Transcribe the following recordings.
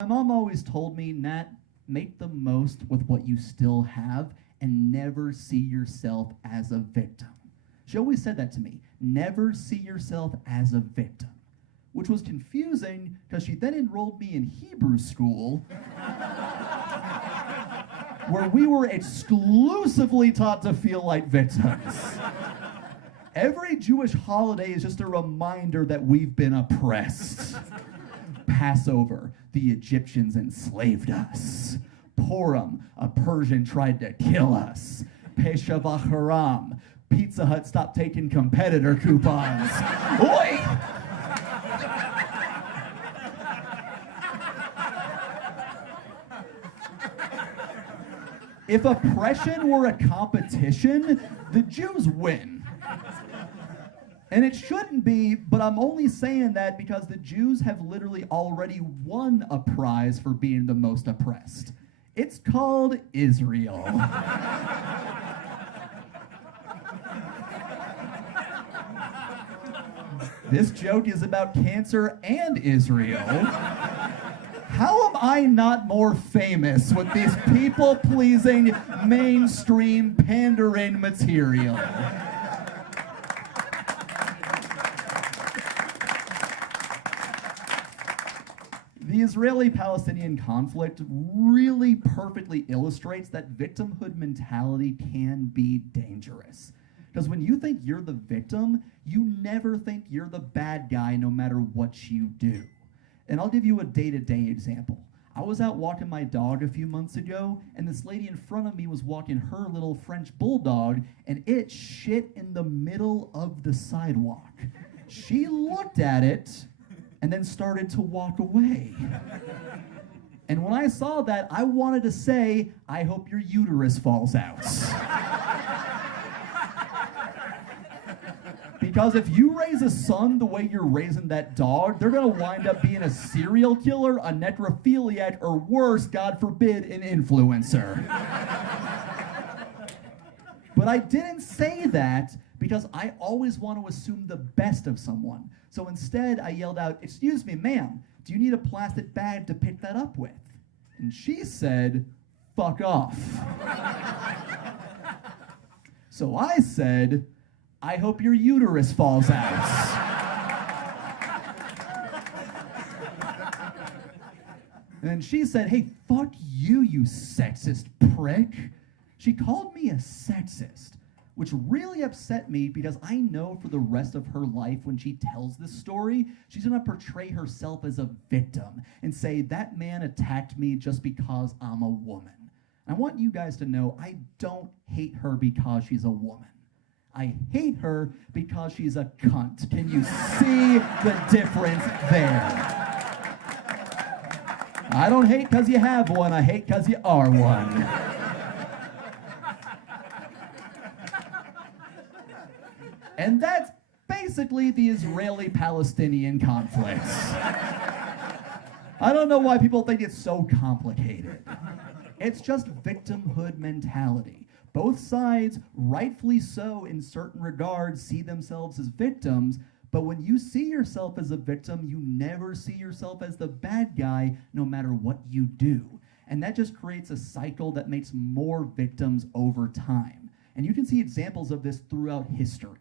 My mom always told me, Nat, make the most with what you still have and never see yourself as a victim. She always said that to me. Never see yourself as a victim. Which was confusing because she then enrolled me in Hebrew school where we were exclusively taught to feel like victims. Every Jewish holiday is just a reminder that we've been oppressed. Passover, the Egyptians enslaved us. Purim, a Persian tried to kill us. Pesha Vacharam, Pizza Hut stopped taking competitor coupons. Oi! If oppression were a competition, the Jews win. And it shouldn't be, but I'm only saying that because the Jews have literally already won a prize for being the most oppressed. It's called Israel. This joke is about cancer and Israel. How am I not more famous with these people-pleasing, mainstream, pandering material? The Israeli-Palestinian conflict really perfectly illustrates that victimhood mentality can be dangerous. Because when you think you're the victim, you never think you're the bad guy no matter what you do. And I'll give you a day-to-day example. I was out walking my dog a few months ago, and this lady in front of me was walking her little French bulldog, and it shit in the middle of the sidewalk. She looked at it, and then started to walk away. And when I saw that, I wanted to say, I hope your uterus falls out. Because if you raise a son the way you're raising that dog, they're gonna wind up being a serial killer, a necrophiliac, or worse, God forbid, an influencer. But I didn't say that because I always want to assume the best of someone. So instead, I yelled out, "Excuse me, ma'am, do you need a plastic bag to pick that up with?" And she said, "Fuck off." So I said, "I hope your uterus falls out." And then she said, "Hey, fuck you, you sexist prick." She called me a sexist, which really upset me because I know for the rest of her life when she tells this story, she's gonna portray herself as a victim and say, that man attacked me just because I'm a woman. I want you guys to know I don't hate her because she's a woman. I hate her because she's a cunt. Can you see the difference there? I don't hate because you have one, I hate because you are one. And that's basically the Israeli-Palestinian conflict. I don't know why people think it's so complicated. It's just victimhood mentality. Both sides, rightfully so in certain regards, see themselves as victims, but when you see yourself as a victim, you never see yourself as the bad guy no matter what you do. And that just creates a cycle that makes more victims over time. And you can see examples of this throughout history.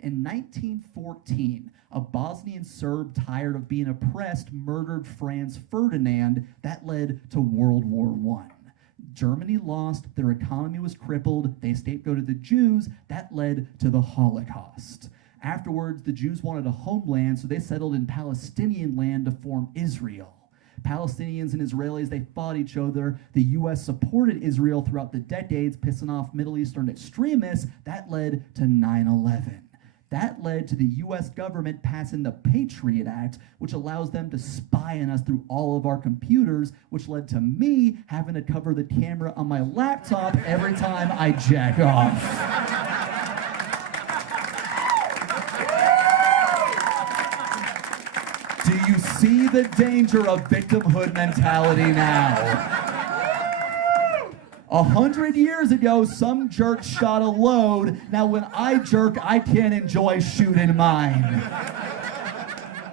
In 1914, a Bosnian Serb tired of being oppressed murdered Franz Ferdinand. That led to World War I. Germany lost, their economy was crippled, they scapegoated the Jews, that led to the Holocaust. Afterwards, the Jews wanted a homeland, so they settled in Palestinian land to form Israel. Palestinians and Israelis, they fought each other. The US supported Israel throughout the decades, pissing off Middle Eastern extremists. That led to 9/11. That led to the US government passing the Patriot Act, which allows them to spy on us through all of our computers, which led to me having to cover the camera on my laptop every time I jack off. Do you see the danger of victimhood mentality now? 100 years ago, some jerk shot a load. Now when I jerk, I can't enjoy shooting mine.